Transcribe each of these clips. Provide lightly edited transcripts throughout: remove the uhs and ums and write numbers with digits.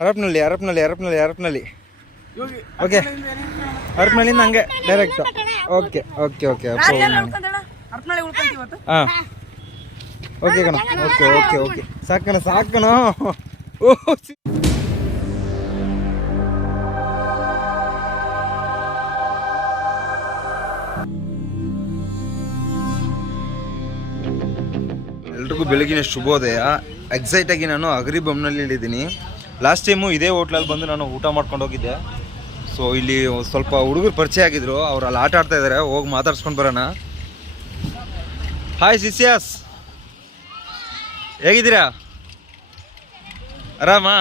Harapanahalli okay. ಹರಪನಹಳ್ಳಿಯಿಂದ ಹಂಗೆ direct. Okay okay okay ಹಾಂ ಓಕೆ ಕಣ. ಓಕೆ ಓಕೆ ಓಕೆ ಸಾಕಣ. ಓಹ್ ಎಲ್ರಿಗೂ ಬೆಳಗಿನ ಶುಭೋದಯ. ಎಕ್ಸೈಟಾಗಿ ನಾನು ಅಗರಿ ಬೊಮ್ಮನಲ್ಲಿ ಇದ್ದೀನಿ. ಲಾಸ್ಟ್ ಟೈಮು ಇದೇ ಹೋಟ್ಲಲ್ಲಿ ಬಂದು ನಾನು ಊಟ ಮಾಡ್ಕೊಂಡು ಹೋಗಿದ್ದೆ. ಸೊ ಇಲ್ಲಿ ಸ್ವಲ್ಪ ಹುಡುಗರು ಪರಿಚಯ ಆಗಿದ್ರು, ಅವ್ರು ಅಲ್ಲಿ ಆಟ ಆಡ್ತಾ ಇದ್ದಾರೆ, ಹೋಗಿ ಮಾತಾಡ್ಸ್ಕೊಂಡು ಬರೋಣ. ಹಾಯ್ ಸಿಸ್ಯಾಸ್, ಹೇಗಿದ್ದೀರಾ? ಆರಾಮಾ?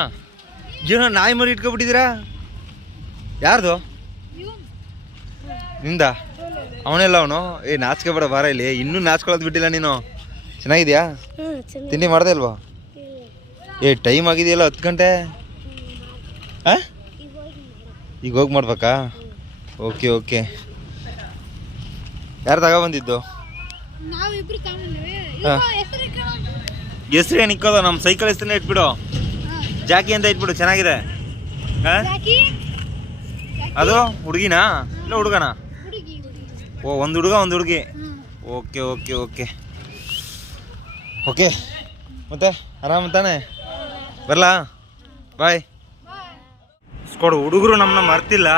ಜೀವನ ನಾಯಿ ಮರಿ ಇಟ್ಕೊಬಿಟ್ಟಿದ್ದೀರಾ? ಯಾರ್ದು? ನಿಂದ? ಅವನೆಲ್ಲ ಅವನು? ನಾಚಿಕೆ ಬೇಡ, ಬಾರ ಇಲ್ಲಿ. ಇನ್ನೂ ನಾಚ್ಕೊಳ್ಳೋದು ಬಿಟ್ಟಿಲ್ಲ ನೀನು. ಚೆನ್ನಾಗಿದ್ಯಾ? ತಿಂಡಿ ಮಾಡ್ದೆ ಇಲ್ವಾ? ಟೈಮ್ ಆಗಿದೆಯಲ್ಲ, 10 ಗಂಟೆ. ಹಾಂ, ಈಗ ಹೋಗಿ ಮಾಡ್ಬೇಕಾ? Okay okay. ಯಾರು ತಗೊಬಂದಿದ್ದು? ಹೆಸ್ರು ಏನು ಇಕ್ಕೋದು? ನಮ್ಮ ಸೈಕಲ್ ಹೆಸ್ರನ್ನೇ ಇಟ್ಬಿಡು, ಜಾಕಿ ಅಂತ ಇಟ್ಬಿಡು. ಚೆನ್ನಾಗಿದೆ. ಅದು ಹುಡುಗಿನಾ ಇಲ್ಲ ಹುಡುಗನ? ಓ, ಒಂದು ಹುಡುಗ ಒಂದು ಹುಡುಗಿ. Okay okay okay okay. ಮತ್ತೆ ಆರಾಮ ತಾನೆ? ಬರಲಾ? ಬಾಯ್. ಸ್ಕೋಡ್ ಹುಡುಗರು ನಮ್ಮನ್ನ ಮರ್ತಿಲ್ಲ,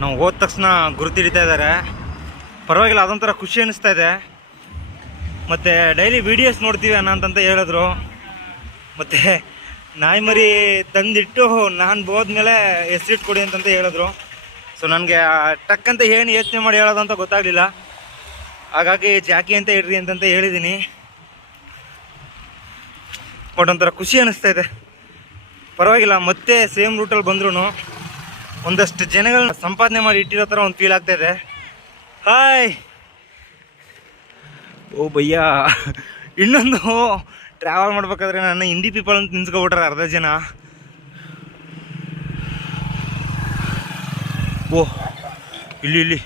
ನಾವು ಹೋದ ತಕ್ಷಣ ಗುರುತಿಡಿತಾ ಇದ್ದಾರೆ. ಪರವಾಗಿಲ್ಲ, ಅದೊಂಥರ ಖುಷಿ ಅನ್ನಿಸ್ತಾ ಇದೆ. ಮತ್ತು ಡೈಲಿ ವೀಡಿಯೋಸ್ ನೋಡ್ತೀವಿ ಅನ್ನೋಂತ ಹೇಳಿದ್ರು. ಮತ್ತು ನಾಯಿ ಮರಿ ತಂದಿಟ್ಟು ನಾನು ಹೋದ್ಮೇಲೆ ಹೆಸರಿಟ್ಟು ಕೊಡಿ ಅಂತಂತ ಹೇಳಿದ್ರು. ಸೊ ನನಗೆ ಟಕ್ಕಂತ ಏನು ಯೋಚನೆ ಮಾಡಿ ಹೇಳೋದು ಅಂತ ಗೊತ್ತಾಗಲಿಲ್ಲ. ಹಾಗಾಗಿ ಜಾಕಿ ಅಂತ ಇಡ್ರಿ ಅಂತಂತ ಹೇಳಿದ್ದೀನಿ. ಬಟ್ ಒಂಥರ ಖುಷಿ ಅನ್ನಿಸ್ತಾ ಇದೆ. ಪರವಾಗಿಲ್ಲ, ಮತ್ತೆ ಸೇಮ್ ರೂಟಲ್ಲಿ ಬಂದ್ರೂ ಒಂದಷ್ಟು ಜನಗಳನ್ನ ಸಂಪಾದನೆ ಮಾಡಿ ಇಟ್ಟಿರೋ ಥರ ಒಂದು ಫೀಲ್ ಆಗ್ತಾ ಇದೆ. ಹಾಯ್. ಓ ಭಯ್ಯ, ಇನ್ನೊಂದು ಟ್ರಾವೆಲ್ ಮಾಡ್ಬೇಕಾದ್ರೆ ನನ್ನ ಹಿಂದಿ ಪೀಪಲ್ ಅಂತ ನಿಂತ್ಕೊಬಿಟ್ರೆ ಅರ್ಧ ಜನ. ಓ, ಇಲ್ಲಿ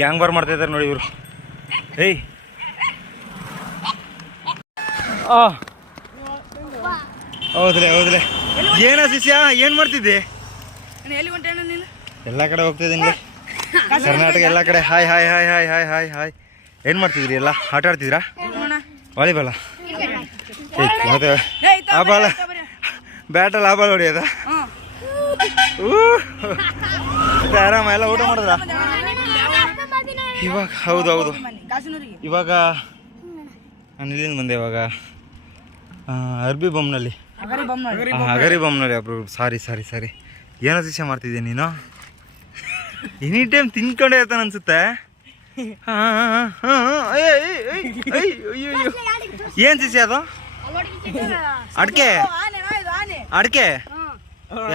ಗ್ಯಾಂಗ್ ಬಾರ್ ಮಾಡ್ತಾ ಇದ್ದಾರೆ ನೋಡಿ ಇವರು. ಏಯ್, ಹೌದ್ಲೆ. ಏನ ಶಿಷ್ಯ, ಏನು ಮಾಡ್ತಿದ್ದೆ? ಎಲ್ಲ ಕಡೆ ಹೋಗ್ತಿದ್ದೀನಿ, ಕರ್ನಾಟಕ ಎಲ್ಲ ಕಡೆ. Hi hi hi hi hi hi hi. ಏನು ಮಾಡ್ತಿದ್ರಿ? ಎಲ್ಲ ಆಟ ಆಡ್ತಿದ್ರಾ? ವಾಲಿಬಾಲ? ಮತ್ತೆ ಆ ಬಾಲ, ಬ್ಯಾಟಲ್ಲಿ ಆ ಬಾಲ್ ಹೊಡಿಯೋದ? ಮತ್ತೆ ಆರಾಮ ಎಲ್ಲ ಊಟ ಮಾಡಿದ್ರ? ಇವಾಗ ಹೌದು, ಇವಾಗ ನಾನು ಇಲ್ಲಿಂದ ಬಂದೆ. ಇವಾಗ ಅರ್ಬಿ ಬೊಮ್ಮನಲ್ಲಿ, ಅಗರಿ ಬೊಮ್ಮನಲ್ಲಿ. ಅಬ್ರು ಸಾರಿ. ಏನೋ ಶಿಷ್ಯ ಮಾಡ್ತಿದ್ದೆ ನೀನು? ಎನಿ ಟೈಮ್ ತಿನ್ಕೊಂಡೇ ಇರ್ತಾನೆ ಅನ್ಸುತ್ತೆ. ಏನು ಶಿಷ್ಯ ಅದು?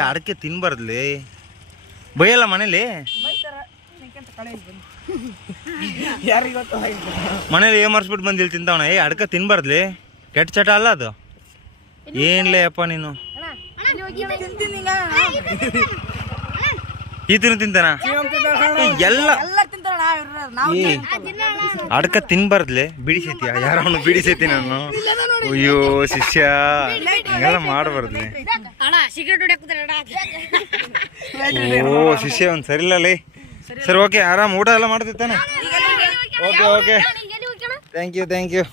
ಅಡಕೆ ತಿನ್ಬಾರ್ದ್ಲಿ, ಬೈಯಲ್ಲ ಮನೇಲಿ? ಮನೇಲಿ ಏಮರ್ಸ್ಬಿಟ್ಟು ಬಂದು ಇಲ್ಲಿ ತಿಂತಾವಣ. ಅಡಕೆ ತಿನ್ಬಾರ್ದ್ಲಿ, ಕೆಟ್ಟ ಚಟ ಅಲ್ಲ ಅದು. ಏನ್ಲೇ ಅಪ್ಪ ನೀನು? ಈತನು ತಿಂತಾನ? ಎಲ್ಲ ಅಡಕ ತಿನ್ಬಾರ್ದ್ಲೆ, ಬಿಡಿಸೈತಿಯ? ಯಾರವನು ಬಿಡಿಸೈತಿ ನಾನು? ಅಯ್ಯೋ ಶಿಷ್ಯ, ಹಿಂಗೆಲ್ಲ ಮಾಡಬಾರ್ದ್ಲಿ. ಓ ಶಿಷ್ಯ, ಒಂದು ಸರಿ ಇಲ್ಲ ಲೇ. ಸರಿ, ಓಕೆ, ಆರಾಮ್ ಊಟ ಎಲ್ಲ ಮಾಡ್ತಿತ್ತಾನೆ? Okay thank you.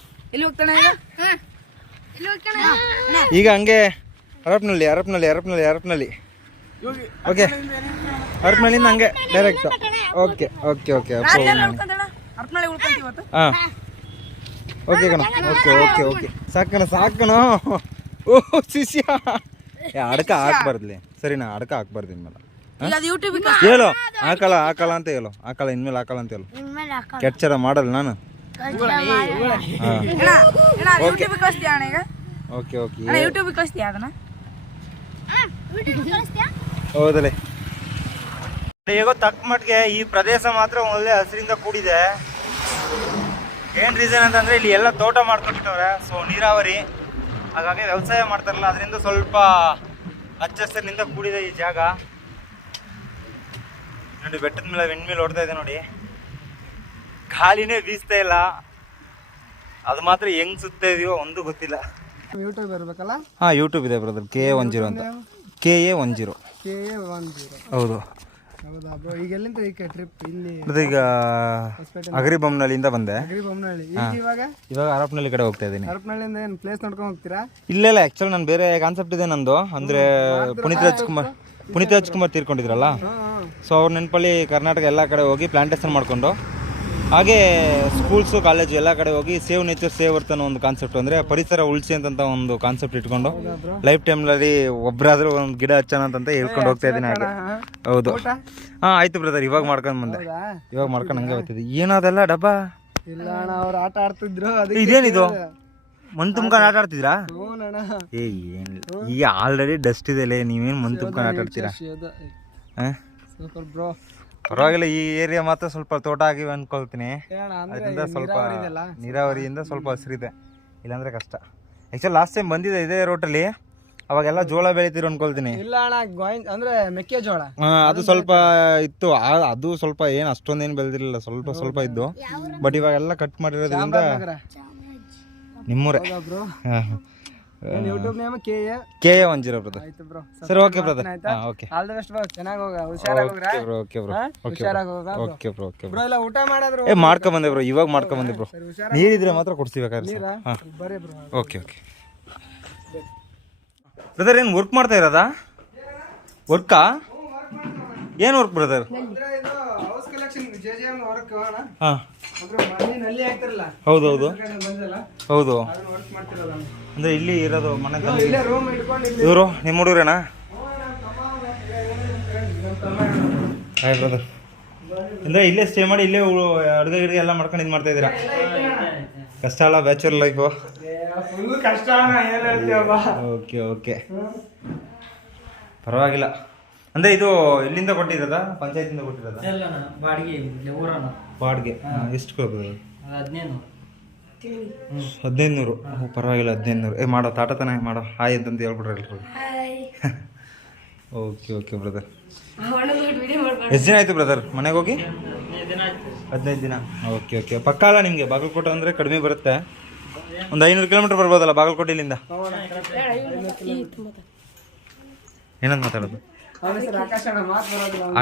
ಈಗ ಹಂಗೆ ಹರಪನಹಳ್ಳಿ ಓಕೆ. ಹರಪನಹಳ್ಳಿಯಿಂದ ಹಂಗೆ ಡೈರೆಕ್ಟ್. ಓಕೆ ಓಕೆ ಓಕೆ ಹಾಂ ಓಕೆ ಕಣ. ಓಕೆ ಓಕೆ ಸಾಕಣ. ಓಹ್ ಶಿಷ್ಯ, ಅಡಕ ಹಾಕ್ಬಾರ್ದ್ಲಿ. ಸರಿನಾ? ಅಡಕ ಹಾಕ್ಬಾರ್ದು ಇನ್ಮೇಲೆ. ಹೇಳು, ಹಾಕಲ್ಲ ಅಂತ ಹೇಳು. ಹಾಕಲ್ಲ ಇನ್ಮೇಲೆ, ಹಾಕಲ್ಲ ಅಂತ ಹೇಳು. ಕೆಟ್ಟರ ಮಾಡಲ್ಲ ನಾನು. ಓಕೆ ಹೌದಲ್ಲೇ. ಹೇಗೋ ತಕ್ಕ ಮಟ್ಟಿಗೆ ಈ ಪ್ರದೇಶ ಮಾತ್ರ ಒಳ್ಳೆ ಹಸಿರಿಂದ ಕೂಡಿದೆ. ಏನು ರೀಸನ್ ಅಂತಂದರೆ ಇಲ್ಲಿ ಎಲ್ಲ ತೋಟ ಮಾಡ್ಕೊಂಡ್ಬಿಟ್ಟವ್ರೆ. ಸೊ ನೀರಾವರಿ, ಹಾಗಾಗಿ ವ್ಯವಸಾಯ ಮಾಡ್ತಾರಲ್ಲ, ಅದರಿಂದ ಸ್ವಲ್ಪ ಹಚ್ಚ ಹಸಿರಿನಿಂದ ಕೂಡಿದೆ ಈ ಜಾಗ. ನೋಡಿ, ಬೆಟ್ಟದ ಮೇಲೆ ವೆಂಡ್ಮೇಲೆ ಓಡ್ತಾ ಇದೆ ನೋಡಿ. ಗಾಳಿನೇ ಬೀಸ್ತಾ ಇಲ್ಲ, ಅದು ಮಾತ್ರ ಹೆಂಗ್ ಸುತ್ತಾ ಇದೆಯೋ ಒಂದು ಗೊತ್ತಿಲ್ಲ. ಯೂಟ್ಯೂಬ್ ಇರಬೇಕಲ್ಲ? ಹಾಂ, ಯೂಟ್ಯೂಬ್ ಇದೆ ಬ್ರದರ್, K10 ಅಂತ. KA10. ಹೌದು. ಹೌದಾ ಬ್ರೋ, ಈಗ ಎಲ್ಲಿಂದ ಈಗ ಟ್ರಿಪ್ ಇಲ್ಲಿ? ಈಗ ಅಗರಿಬೊಮ್ಮನಹಳ್ಳಿಯಿಂದ ಬಂದೆ. ಇವಾಗ ಹರಪನಹಳ್ಳಿ ಕಡೆ ಹೋಗ್ತಾ ಇದ್ದೀನಿ. ಹರಪನಹಳ್ಳಿಯಿಂದ ಏನು ಪ್ಲೇಸ್ ನೋಡ್ಕೊಂಡು ಹೋಗ್ತೀರಾ? ಇಲ್ಲ ಆ್ಯಕ್ಚುಲಿ ನಾನು ಬೇರೆ ಕಾನ್ಸೆಪ್ಟ್ ಇದೆ ನಂದು. ಅಂದರೆ ಪುನೀತ್ ರಾಜ್ಕುಮಾರ್ ತೀರ್ಕೊಂಡಿದ್ರಲ್ಲ, ಸೊ ಅವ್ರ ನೆನಪಲ್ಲಿ ಕರ್ನಾಟಕ ಎಲ್ಲ ಕಡೆ ಹೋಗಿ ಪ್ಲಾಂಟೇಶನ್ ಮಾಡಿಕೊಂಡು, ಹಾಗೆ ಸ್ಕೂಲ್ಸು ಕಾಲೇಜು ಎಲ್ಲ ಕಡೆ ಹೋಗಿ ಸೇವ್ ನೇಚರ್ ಸೇವ್ ಅರ್ತ್ ಅನ್ನೋ ಒಂದು ಕಾನ್ಸೆಪ್ಟ್, ಅಂದರೆ ಪರಿಸರ ಉಳಿಸಿ ಅಂತ ಒಂದು ಕಾನ್ಸೆಪ್ಟ್ ಇಟ್ಕೊಂಡು ಲೈಫ್ ಟೈಮ್ನಲ್ಲಿ ಒಬ್ಬರಾದ್ರೂ ಒಂದು ಗಿಡ ಹಚ್ಚೋಣ ಅಂತ ಹೇಳ್ಕೊಂಡು ಹೋಗ್ತಾ ಇದ್ದೀನಿ. ಹಾಗೆ ಹೌದು. ಹಾಂ ಆಯ್ತು ಬ್ರದರ್, ಇವಾಗ ಮಾಡ್ಕೊಂಡು ಬಂದೆ. ಇವಾಗ ಮಾಡ್ಕೊಂಡು ಹಂಗೆ ಹೋಗ್ತಿದ್ದೆ. ಏನದೆಲ್ಲ ಡಬ್ಬ? ಇಲ್ಲ ಅಣ್ಣ, ಅವ್ರು ಆಟ ಆಡ್ತಿದ್ರು. ಇದೇನಿದು? ಮಣ್ಣು ತುಂಬ್ಕೊಂಡು ಆಟ ಆಡ್ತಿದ್ರಾ? ಏನಿಲ್ಲ, ಈಗ ಆಲ್ರೆಡಿ ಡಸ್ಟ್ ಇದೆ. ನೀವೇನು ಮಣ್ಣು ತುಂಬ್ಕೊಂಡು ಆಟ ಆಡ್ತೀರಾ? ಹಾಂ ಬ್ರೋ, ಪರವಾಗಿಲ್ಲ. ಈ ಏರಿಯಾ ಮಾತ್ರ ಸ್ವಲ್ಪ ತೋಟ ಆಗಿವೆ ಅನ್ಕೊಳ್ತೀನಿ. ಅದರಿಂದ ಸ್ವಲ್ಪ ನೀರಾವರಿಯಿಂದ ಸ್ವಲ್ಪ ಹಸಿರಿದೆ, ಇಲ್ಲಾಂದ್ರೆ ಕಷ್ಟ. ಆ್ಯಕ್ಚುಲಿ ಲಾಸ್ಟ್ ಟೈಮ್ ಬಂದಿದೆ ಇದೇ ರೋಟಲ್ಲಿ, ಅವಾಗೆಲ್ಲ ಜೋಳ ಬೆಳಿತೀರು ಅನ್ಕೊಳ್ತೀನಿ. ಇಲ್ಲ ಅಣ್ಣ, ಅಂದ್ರೆ ಮೆಕ್ಕೆಜೋಳ ಅದು ಸ್ವಲ್ಪ ಇತ್ತು. ಅದು ಸ್ವಲ್ಪ ಏನು ಅಷ್ಟೊಂದೇನು ಬೆಳೆದಿರಲಿಲ್ಲ, ಸ್ವಲ್ಪ ಇದ್ದು. ಬಟ್ ಇವಾಗೆಲ್ಲ ಕಟ್ ಮಾಡಿರೋದ್ರಿಂದ ನಿಮ್ಮೂರೇ. YouTube name KA10 brother. ಆಯ್ತು ಬ್ರೋ, ಸರಿ okay brother. Okay, all the best bro. ಚೆನ್ನಾಗಿ ಹೋಗ, ಹುಷಾರಾಗಿ ಹೋಗ್ರಾ. ಓಕೆ ಬ್ರೋ, ಹುಷಾರಾಗಿ ಹೋಗ ಓಕೆ ಬ್ರೋ. ಬ್ರೋ. ಎಲ್ಲ ಊಟ ಮಾಡಿದ್ರು? ಮಾಡ್ಕೊಂಡ್ ಬಂದೆ ಬ್ರೋ, ಇವಾಗ ಮಾಡ್ಕೊಂಡ್ ಬಂದೆ ಬ್ರೋ. ನೀರಿದ್ರೆ ಮಾತ್ರ ಕೊಡ್ಸಿಬೇಕಾದ್ರೆ. ಬರೀ ಬ್ರೋ. ಓಕೆ ಬ್ರದರ್, ಏನು ವರ್ಕ್ ಮಾಡ್ತಾ ಇರೋದಾ? ವರ್ಕಾ? ಏನು work brother? House collection JJM work ಅಣ್ಣ. ಹಾಂ, ನಲ್ಲಿ ಹಾಕ್ತಿರಲ್ಲ? ಹೌದು. ವರ್ಕ್ ಮಾಡ್ತಿರೋದು ಅಂದ್ರೆ ಇಲ್ಲಿ ಇರೋದು ಮನೆ? ಇಲ್ಲೇ ರೂಮ್ ಇಟ್ಕೊಂಡು ಇವರು ನಿಮ್ಮ ಹುಡುಗರೇನಾ? Hi brother. ಅಂದ್ರೆ ಇಲ್ಲೇ ಸ್ಟೇ ಮಾಡಿ ಇಲ್ಲೇ ಅಡುಗೆ ಗಿಡ್ಗೆ ಎಲ್ಲ ಮಾಡ್ಕೊಂಡು ಇದು ಮಾಡ್ತಾ ಇದ್ದೀರಾ? ಕಷ್ಟ ಅಲ್ಲ ಬ್ಯಾಚುಲರ್ ಲೈಫು? ಫುಲ್ ಕಷ್ಟ ಅಣ್ಣ, ಏನು ಹೇಳ್ತೀಯಪ್ಪ. ಓಕೆ ಪರವಾಗಿಲ್ಲ. ಅಂದ್ರೆ ಇದು ಇಲ್ಲಿಂದ ಕೊಟ್ಟಿರೋದಾ, ಪಂಚಾಯತಿಂದ ಕೊಟ್ಟಿರೋದಾ? ಬಾಡಿಗೆ ಎಷ್ಟು ಕೊಡ್ಬೋದು? 1500. ಪರವಾಗಿಲ್ಲ, 1500. ಮಾಡೋ ತಾಟ ತಾನೇ ಮಾಡೋ. ಹಾಯ್ ಅಂತಂತ ಹೇಳ್ಬಿಡ್ರಿ ಎಲ್ರು. Okay brother. ಎಷ್ಟು ದಿನ ಆಯ್ತು ಬ್ರದರ್ ಮನೆಗೆ ಹೋಗಿ? 15 ದಿನ. ಓಕೆ ಪಕ್ಕ ಅಲ್ಲ ನಿಮಗೆ? ಬಾಗಲಕೋಟೆ ಅಂದರೆ ಕಡಿಮೆ ಬರುತ್ತೆ, ಒಂದು 500 ಕಿಲೋಮೀಟರ್ ಬರ್ಬೋದಲ್ಲ ಬಾಗಲಕೋಟೆಲಿಂದ? ಏನಂತ ಮಾತಾಡೋದು?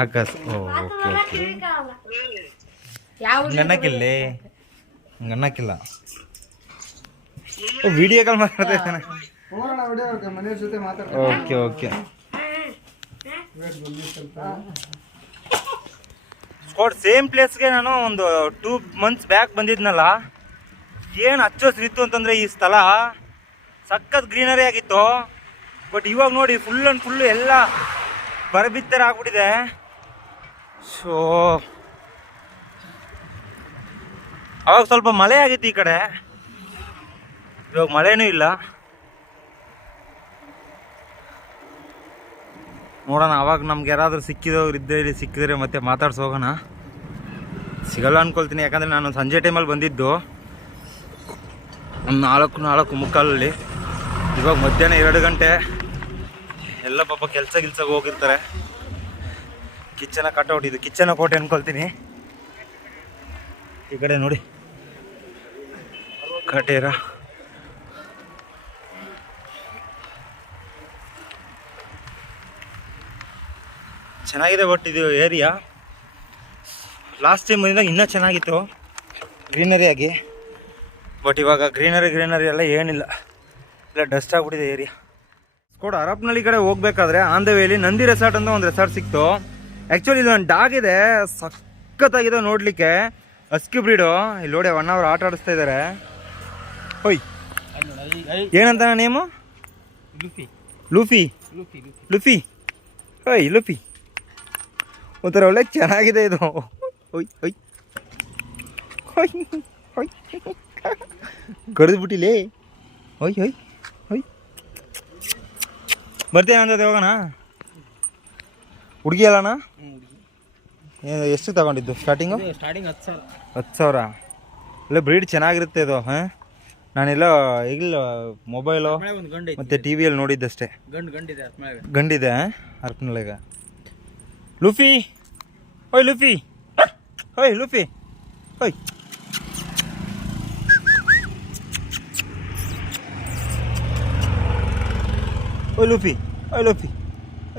ಆಕಾಶ್. ಓಕೆ ಅನ್ನಕ್ಕಿಲ್ಲೇ, ಹಂಗೆ ಅನ್ನಕ್ಕಿಲ್ಲ. ವಿಡಿಯೋ ಕಾಲ್ ಮಾತಾಡ್ತಾ ಇದ್ದಾನೆ. ಓಕೆ ಸೇಮ್ ಪ್ಲೇಸ್ಗೆ ನಾನು ಒಂದು 2 months ಬ್ಯಾಕ್ ಬಂದಿದ್ನಲ್ಲ. ಏನು ಹಚ್ಚೋಸ್ರಿತ್ತು ಅಂತಂದರೆ ಈ ಸ್ಥಳ ಸಖತ್ ಗ್ರೀನರಿ ಆಗಿತ್ತು. ಬಟ್ ಇವಾಗ ನೋಡಿ ಫುಲ್ಲು ಎಲ್ಲ ಬರಬಿತ್ತರ ಆಗ್ಬಿಟ್ಟಿದೆ. ಸೊ ಅವಾಗ ಸ್ವಲ್ಪ ಮಳೆ ಆಗಿತ್ತು ಈ ಕಡೆ, ಇವಾಗ ಮಳೆನೂ ಇಲ್ಲ. ನೋಡೋಣ, ಅವಾಗ ನಮ್ಗೆ ಯಾರಾದರೂ ಸಿಕ್ಕಿದವ್ರು ಇದ್ದರೆ ಇಲ್ಲಿ ಸಿಕ್ಕಿದ್ರೆ ಮತ್ತೆ ಮಾತಾಡ್ಸಿ ಹೋಗೋಣ. ಸಿಗಲ್ಲ ಅಂದ್ಕೊಳ್ತೀನಿ, ಯಾಕಂದರೆ ನಾನು ಸಂಜೆ ಟೈಮಲ್ಲಿ ಬಂದಿದ್ದು ಒಂದು 4:45. ಇವಾಗ ಮಧ್ಯಾಹ್ನ 2 ಗಂಟೆ. ಎಲ್ಲ ಪಾಪ ಕೆಲ್ಸಕ್ಕೆ ಹೋಗಿರ್ತಾರೆ. ಕಿಚ್ಚನ ಕಟ್ಔಟ್, ಇದು ಕಿಚ್ಚನ ಕೋಟೆ ಅಂದ್ಕೊಳ್ತೀನಿ. ಈ ಕಡೆ ನೋಡಿ ಕಟೇರ. ಚೆನ್ನಾಗಿದೆ. ಬಟ್ ಇದು ಏರಿಯಾ ಲಾಸ್ಟ್ ಟೈಮ್ ಬಂದಿದ್ದಾಗ ಇನ್ನೂ ಚೆನ್ನಾಗಿತ್ತು ಗ್ರೀನರಿ ಆಗಿ. ಬಟ್ ಇವಾಗ ಗ್ರೀನರಿ ಎಲ್ಲ ಏನಿಲ್ಲ, ಇಲ್ಲ ಡಸ್ಟ್ ಆಗಿಬಿಟ್ಟಿದೆ ಏರಿಯಾ. ಸ್ಕೋಡ್ ಹರಪನಹಳ್ಳಿ ಕಡೆ ಹೋಗ್ಬೇಕಾದ್ರೆ ಆನ್ ದ ವೇಲಿ ನಂದಿ ರೆಸಾರ್ಟ್ ಅಂತ ಒಂದು ರೆಸಾರ್ಟ್ ಸಿಕ್ತು. ಆ್ಯಕ್ಚುಲಿ ಇದು ಒಂದು ಡಾಗ್ ಇದೆ, ಸಖತ್ತಾಗಿದೆ ನೋಡಲಿಕ್ಕೆ. ಹಸ್ಕಿ ಬ್ರೀಡು. ಇಲ್ಲಿ ನೋಡಿ 1 hour ಆಟ ಆಡಿಸ್ತಾ ಇದ್ದಾರೆ. ಹೊಯ್, ಏನಂತ ನೇಮು? ಲೂಫಿ. ಹೊಯ್ ಲೂಫಿ. ಒಂಥರ ಒಳ್ಳೆ ಚೆನ್ನಾಗಿದೆ ಇದು. ಹೊಯ್ ಕಡಿದ್ಬಿಟ್ಟಿಲೇ. ಹೊಯ್ ಬರ್ತೀನಿ ಅಂತದೆ. ಹೋಗೋಣ. ಹುಡುಗಿ ಅಲ್ಲಣ್ಣ? ಎಷ್ಟು ತಗೊಂಡಿದ್ದು ಸ್ಟಾರ್ಟಿಂಗು? 10,000. ಇಲ್ಲ ಬ್ರೀಡ್ ಚೆನ್ನಾಗಿರುತ್ತೆ ಇದು. ಹಾಂ, ನಾನೆಲ್ಲ ಈಗಲ ಮೊಬೈಲು ಮತ್ತು ಟಿ ವಿಯಲ್ಲಿ ನೋಡಿದ್ದಷ್ಟೇ. ಗಂಡಿದೆ ಹರಪನಹಳ್ಳಿಗ. ಲೂಫಿ. ಹೊಯ್ ಲೂಫಿ. ಹೊಯ್ ಲೂಫಿ.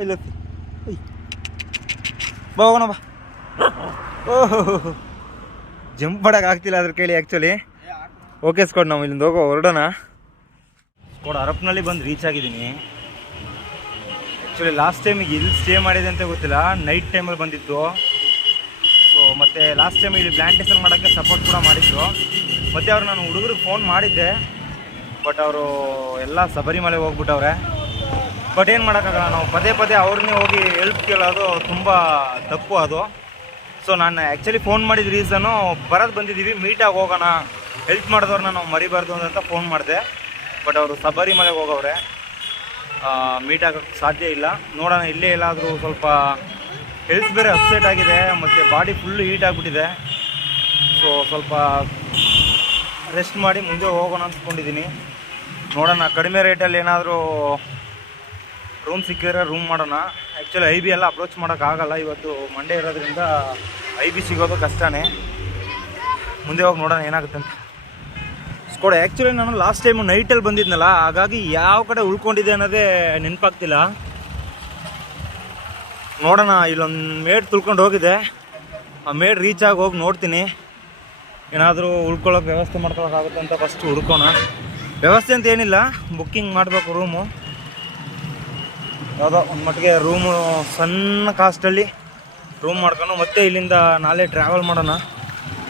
ಇಲ್ಲ ಬಾ ಹೋಗೋಣ ಬಾ. ಓಹೋ ಜಂಪ್ ಮಾಡೋಕೆ ಆಗ್ತಿಲ್ಲ ಅದ್ರ ಕೇಳಿ ಆ್ಯಕ್ಚುಲಿ. ಓಕೆ ಸ್ಕೋಡ್, ನಾವು ಇಲ್ಲಿಂದ ಹೊರಡೋಣ. ಸ್ಕೋಡ್ ಹರಪನಹಳ್ಳಿ ಬಂದು ರೀಚ್ ಆಗಿದ್ದೀನಿ. ಆ್ಯಕ್ಚುಲಿ ಲಾಸ್ಟ್ ಟೈಮಿಗೆ ಇಲ್ಲಿ ಸ್ಟೇ ಮಾಡಿದೆ ಅಂತ ಗೊತ್ತಿಲ್ಲ, ನೈಟ್ ಟೈಮಲ್ಲಿ ಬಂದಿದ್ದು. ಸೊ ಮತ್ತು ಲಾಸ್ಟ್ ಟೈಮ್ ಇಲ್ಲಿ ಪ್ಲ್ಯಾಂಟೇಷನ್ ಮಾಡೋಕ್ಕೆ ಸಪೋರ್ಟ್ ಕೂಡ ಮಾಡಿದ್ರು. ಮತ್ತು ಅವ್ರು ನಾನು ಹುಡುಗರಿಗೆ ಫೋನ್ ಮಾಡಿದ್ದೆ, ಬಟ್ ಅವರು ಎಲ್ಲ ಶಬರಿಮಲೆಗೆ ಹೋಗ್ಬಿಟ್ಟವ್ರೆ. ಬಟ್ ಏನು ಮಾಡೋಕ್ಕಾಗಲ್ಲ, ನಾವು ಪದೇ ಪದೇ ಅವ್ರನ್ನೇ ಹೋಗಿ ಹೆಲ್ಪ್ ಕೇಳೋದು ತುಂಬ ತಪ್ಪು ಅದು. ಸೊ ನಾನು ಆ್ಯಕ್ಚುಲಿ ಫೋನ್ ಮಾಡಿದ ರೀಸನ್ನು ಬಂದಿದ್ದೀವಿ, ಮೀಟಾಗಿ ಹೋಗೋಣ, ಹೆಲ್ಪ್ ಮಾಡಿದವ್ರನ್ನ ನಾವು ಮರಿಬಾರ್ದು ಅಂತ ಫೋನ್ ಮಾಡಿದೆ. ಬಟ್ ಅವರು ಶಬರಿಮಲೆಗೆ ಹೋಗವ್ರೆ, ಮೀಟ್ ಆಗೋಕ್ಕೆ ಸಾಧ್ಯ ಇಲ್ಲ. ನೋಡೋಣ ಇಲ್ಲೇ ಎಲ್ಲಾದರೂ ಸ್ವಲ್ಪ ಹೆಲ್ತ್ ಬೇರೆ ಅಪ್ಸೆಟ್ ಆಗಿದೆ, ಮತ್ತು ಬಾಡಿ ಫುಲ್ಲು ಹೀಟ್ ಆಗಿಬಿಟ್ಟಿದೆ. ಸೊ ಸ್ವಲ್ಪ ರೆಸ್ಟ್ ಮಾಡಿ ಮುಂದೆ ಹೋಗೋಣ ಅಂದ್ಕೊಂಡಿದ್ದೀನಿ. ನೋಡೋಣ ಕಡಿಮೆ ರೇಟಲ್ಲಿ ಏನಾದರೂ ರೂಮ್ ಸಿಕ್ಕಿದ್ರೆ ರೂಮ್ ಮಾಡೋಣ. ಆ್ಯಕ್ಚುಲಿ ಐ ಬಿ ಎಲ್ಲ ಅಪ್ರೋಚ್ ಮಾಡೋಕ್ಕಾಗಲ್ಲ, ಇವತ್ತು ಮಂಡೇ ಇರೋದ್ರಿಂದ ಐ ಬಿ ಸಿಗೋದು ಕಷ್ಟನೇ. ಮುಂದೆ ಹೋಗಿ ನೋಡೋಣ ಏನಾಗುತ್ತೆ ಅಂತ. ಸ್ಕೋಡ್ ಆ್ಯಕ್ಚುಲಿ ನಾನು ಲಾಸ್ಟ್ ಟೈಮು ನೈಟಲ್ಲಿ ಬಂದಿದ್ನಲ್ಲ, ಹಾಗಾಗಿ ಯಾವ ಕಡೆ ಉಳ್ಕೊಂಡಿದೆ ಅನ್ನೋದೇ ನೆನಪಾಗ್ತಿಲ್ಲ. ನೋಡೋಣ, ಇಲ್ಲೊಂದು ಮೇಡ್ ತುಳ್ಕೊಂಡು ಹೋಗಿದೆ, ಆ ಮೇಡ್ ರೀಚ್ ಆಗಿ ಹೋಗಿ ನೋಡ್ತೀನಿ. ಏನಾದರೂ ಉಳ್ಕೊಳ್ಳೋಕೆ ವ್ಯವಸ್ಥೆ ಮಾಡ್ಕೊಳ್ಳೋಕ್ಕಾಗುತ್ತೆ ಅಂತ ಫಸ್ಟ್ ಹುಡ್ಕೋಣ. ವ್ಯವಸ್ಥೆ ಅಂತ ಏನಿಲ್ಲ, ಬುಕ್ಕಿಂಗ್ ಮಾಡಬೇಕು ರೂಮು. ಯಾವುದೋ ಒಂದು ಮಟ್ಟಿಗೆ ರೂಮು ಸಣ್ಣ ಕಾಸ್ಟಲ್ಲಿ ರೂಮ್ ಮಾಡ್ಕೊಂಡು ಮತ್ತೆ ಇಲ್ಲಿಂದ ನಾಳೆ ಟ್ರಾವೆಲ್ ಮಾಡೋಣ.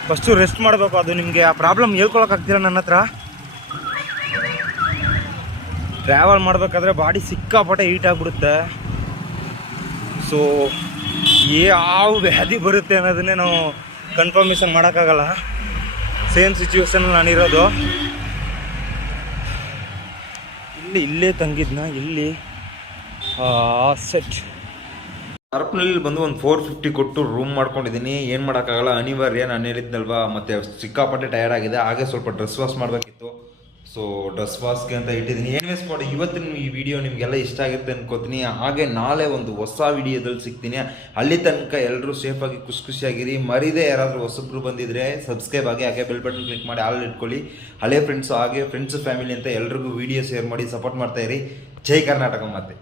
ಫಸ್ಟು ರೆಸ್ಟ್ ಮಾಡಬೇಕು. ಅದು ನಿಮಗೆ ಆ ಪ್ರಾಬ್ಲಮ್ ಹೇಳ್ಕೊಳಕ್ಕಾಗ್ತಿಲ್ಲ ನನ್ನ ಹತ್ರ. ಟ್ರಾವೆಲ್ ಮಾಡಬೇಕಾದ್ರೆ ಬಾಡಿ ಸಿಕ್ಕಾಪಟ್ಟೆ ಹೀಟ್ ಆಗಿಬಿಡುತ್ತೆ. ಸೊ ಯಾವ ವ್ಯಾಧಿ ಬರುತ್ತೆ ಅನ್ನೋದನ್ನೇ ನಾವು ಕನ್ಫರ್ಮೇಷನ್ ಮಾಡೋಕ್ಕಾಗಲ್ಲ. ಸೇಮ್ ಸಿಚುವೇಶನಲ್ಲಿ ನಾನಿರೋದು. ಇಲ್ಲೇ ತಂಗಿದ್ನ ಇಲ್ಲಿ ಸೆಟ್ ಹರಪನಹಳ್ಳಿ ಬಂದು ಒಂದು 450 ಕೊಟ್ಟು ರೂಮ್ ಮಾಡ್ಕೊಂಡಿದ್ದೀನಿ. ಏನು ಮಾಡೋಕ್ಕಾಗಲ್ಲ, ಅನಿವಾರ್ಯ. ನಾನು ಹೇಳಿದ್ನಲ್ವಾ, ಮತ್ತು ಸಿಕ್ಕಾಪಟ್ಟೆ ಟಯರ್ಡ್ ಆಗಿದೆ. ಹಾಗೆ ಸ್ವಲ್ಪ ಡ್ರೆಸ್ ವಾಶ್ ಮಾಡಬೇಕಿತ್ತು. ಸೊ ಡ್ರೆಸ್ ವಾಶ್ಗೆ ಅಂತ ಇಟ್ಟಿದ್ದೀನಿ. ಏನ್ವೇಸ್ ಮಾಡಿ ಇವತ್ತಿನ ಈ ವಿಡಿಯೋ ನಿಮಗೆಲ್ಲ ಇಷ್ಟ ಆಗುತ್ತೆ ಅನ್ಕೋತೀನಿ. ಹಾಗೆ ನಾಳೆ ಒಂದು ಹೊಸ ವಿಡಿಯೋದಲ್ಲಿ ಸಿಗ್ತೀನಿ. ಅಲ್ಲಿ ತನಕ ಎಲ್ಲರೂ ಸೇಫಾಗಿ ಖುಷಿಯಾಗಿರಿ. ಮರಿದೇ ಯಾರಾದರೂ ಹೊಸಬ್ರು ಬಂದಿದ್ರೆ ಸಬ್ಸ್ಕ್ರೈಬ್ ಆಗಿ, ಹಾಗೆ ಬೆಲ್ ಬಟನ್ ಕ್ಲಿಕ್ ಮಾಡಿ ಆಲ್ ಇಟ್ಕೊಳ್ಳಿ. ಹಳೆ ಫ್ರೆಂಡ್ಸು ಹಾಗೆ ಫ್ರೆಂಡ್ಸ್ ಫ್ಯಾಮಿಲಿ ಅಂತ ಎಲ್ರಿಗೂ ವಿಡಿಯೋ ಶೇರ್ ಮಾಡಿ ಸಪೋರ್ಟ್ ಮಾಡ್ತಾಯಿರಿ. ಜೈ ಕರ್ನಾಟಕ. ಮತ್ತೆ